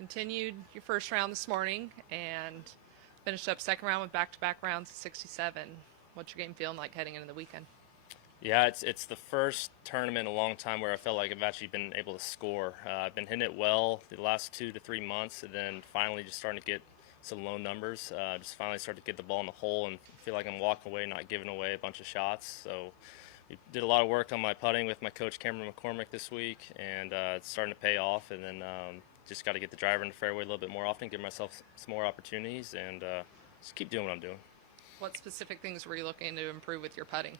continued your first round this morning and finished up second round with back-to-back rounds of 67. What's your game feeling like heading into the weekend? Yeah, it's the first tournament in a long time where I felt like I've actually been able to score. I've been hitting it well the last 2 to 3 months, and then finally just starting to get some low numbers. Just finally started to get the ball in the hole and feel like I'm walking away, not giving away a bunch of shots. So we did a lot of work on my putting with my coach Cameron McCormick this week, and it's starting to pay off. And then just got to get the driver in the fairway a little bit more often, give myself some more opportunities, and just keep doing what I'm doing. What specific things were you looking to improve with your putting?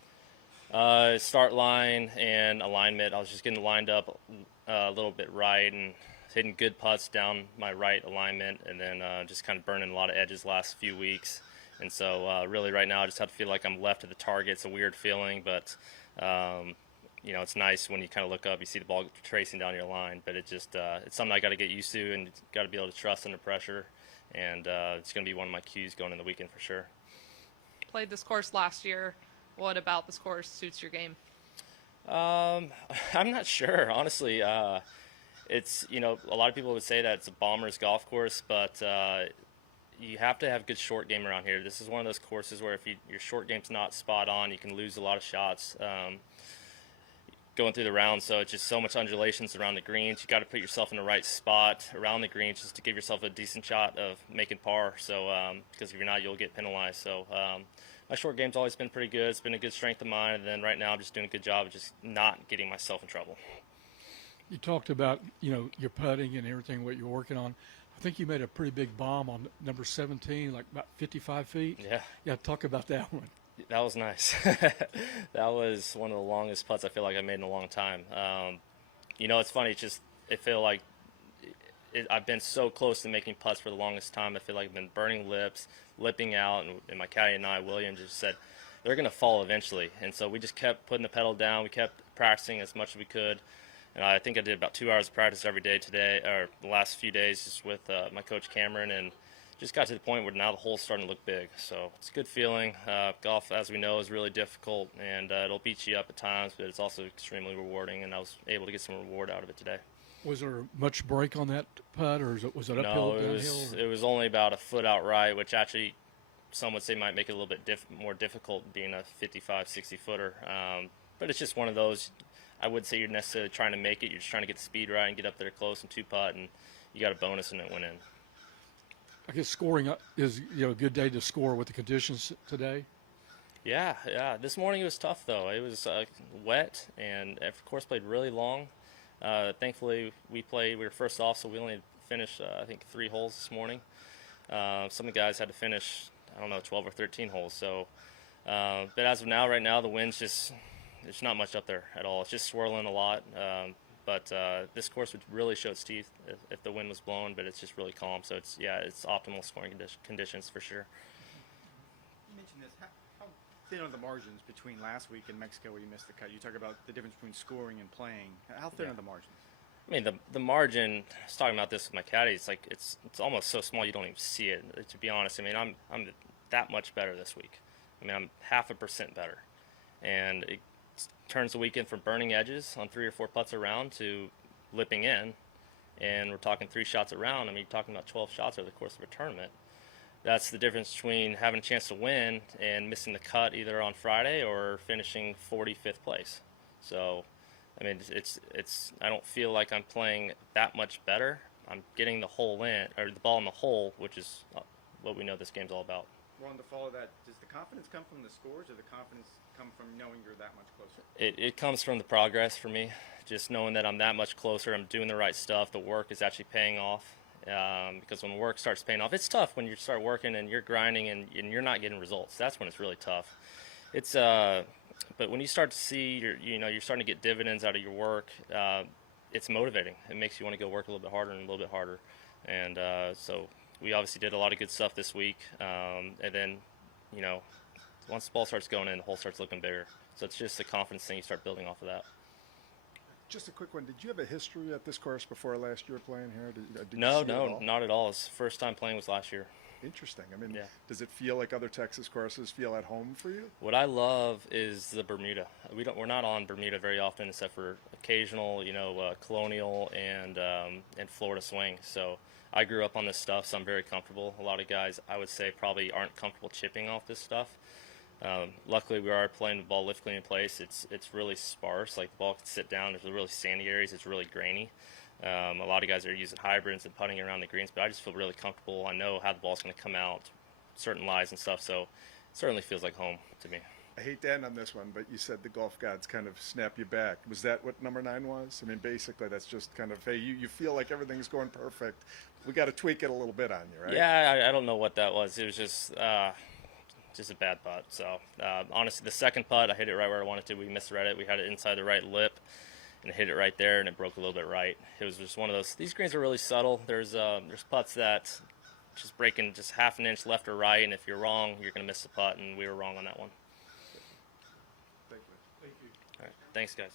Start line and alignment. I was just getting lined up a little bit right and hitting good putts down my right alignment, and then just kind of burning a lot of edges the last few weeks. And so really right now I just have to feel like I'm left of the target. It's a weird feeling, but it's nice when you kind of look up, you see the ball tracing down your line. But it's something I got to get used to and got to be able to trust under pressure. And it's going to be one of my cues going in the weekend for sure. Played this course last year. What about this course suits your game? I'm not sure, honestly. It's, a lot of people would say that it's a bomber's golf course, but you have to have good short game around here. This is one of those courses where if your short game's not spot on, you can lose a lot of shots going through the round. So it's just so much undulations around the greens. You got to put yourself in the right spot around the greens just to give yourself a decent shot of making par. So because if you're not, you'll get penalized. So my short game's always been pretty good. It's been a good strength of mine, and then right now I'm just doing a good job of just not getting myself in trouble. You talked about, your putting and everything, what you're working on. I think you made a pretty big bomb on number 17, like about 55 feet. Yeah. Yeah, talk about that one. That was nice. That was one of the longest putts I feel like I made in a long time. It's funny. I feel like I've been so close to making putts for the longest time. I feel like I've been burning lips, lipping out, and my caddy and I, William, just said they're going to fall eventually. And so we just kept putting the pedal down. We kept practicing as much as we could. And I think I did about 2 hours of practice every day today, or the last few days, just with my coach Cameron, and just got to the point where now the hole's starting to look big. So it's a good feeling. Golf, as we know, is really difficult, and it'll beat you up at times, but it's also extremely rewarding, and I was able to get some reward out of it today. Was there much break on that putt, or was it uphill, downhill? No, it was only about a foot out right, which actually some would say might make it a little bit more difficult being a 55, 60-footer. But it's just one of those. I wouldn't say you're necessarily trying to make it. You're just trying to get the speed right and get up there close and two-putt, and you got a bonus and it went in. I guess scoring is a good day to score with the conditions today. Yeah. This morning it was tough though. It was wet, and the course played really long. Thankfully we were first off, so we only finished I think 3 holes this morning. Some of the guys had to finish 12 or 13 holes. So, but as of now, right now the wind's just. There's not much up there at all. It's just swirling a lot. But this course would really show its teeth if the wind was blowing, but it's just really calm. So it's optimal scoring conditions for sure. You mentioned this. How thin are the margins between last week and Mexico where you missed the cut? You talk about the difference between scoring and playing. How thin are the margins? I mean, the margin, I was talking about this with my caddy, it's like it's almost so small you don't even see it, to be honest. I mean, I'm that much better this week. I mean, I'm 0.5% better. And it turns the weekend from burning edges on 3 or 4 putts around to lipping in, and we're talking 3 shots around. I mean, you're talking about 12 shots over the course of a tournament. That's the difference between having a chance to win and missing the cut either on Friday or finishing 45th place. So, I mean, it's I don't feel like I'm playing that much better. I'm getting the hole in, or the ball in the hole, which is what we know this game's all about. Well, to follow that, does the confidence come from the scores, or the confidence come from knowing you're that much closer? It comes from the progress for me, just knowing that I'm that much closer. I'm doing the right stuff. The work is actually paying off, because when work starts paying off, it's tough when you start working and you're grinding and you're not getting results. That's when it's really tough. It's but when you start to see you're starting to get dividends out of your work, it's motivating. It makes you want to go work a little bit harder and a little bit harder, and so. We obviously did a lot of good stuff this week, and then, once the ball starts going in, the hole starts looking bigger. So it's just a confidence thing. You start building off of that. Just a quick one. Did you have a history at this course before last year playing here? Did you No, see it at all? not at all. It's first time playing was last year. Interesting. I mean, Yeah. does it feel like other Texas courses feel at home for you? What I love is the Bermuda. We're not on Bermuda very often, except for occasional, Colonial and Florida swing. So I grew up on this stuff, so I'm very comfortable. A lot of guys, I would say, probably aren't comfortable chipping off this stuff. Luckily, we are playing the ball lift clean in place. It's really sparse. Like the ball can sit down. There's really sandy areas. It's really grainy. A lot of guys are using hybrids and putting around the greens, but I just feel really comfortable. I know how the ball's going to come out, certain lies and stuff, so it certainly feels like home to me. I hate to end on this one, but you said the golf gods kind of snap you back. Was that what number 9 was? I mean, basically, that's just kind of, hey, you feel like everything's going perfect. We got to tweak it a little bit on you, right? Yeah, I don't know what that was. It was just a bad putt. So honestly, the second putt, I hit it right where I wanted to. We misread it. We had it inside the right lip, and hit it right there, and it broke a little bit right. It was just one of those. These greens are really subtle. There's putts that just breaking just half an inch left or right, and if you're wrong, you're going to miss the putt, and we were wrong on that one. Thank you. All right, thanks, guys.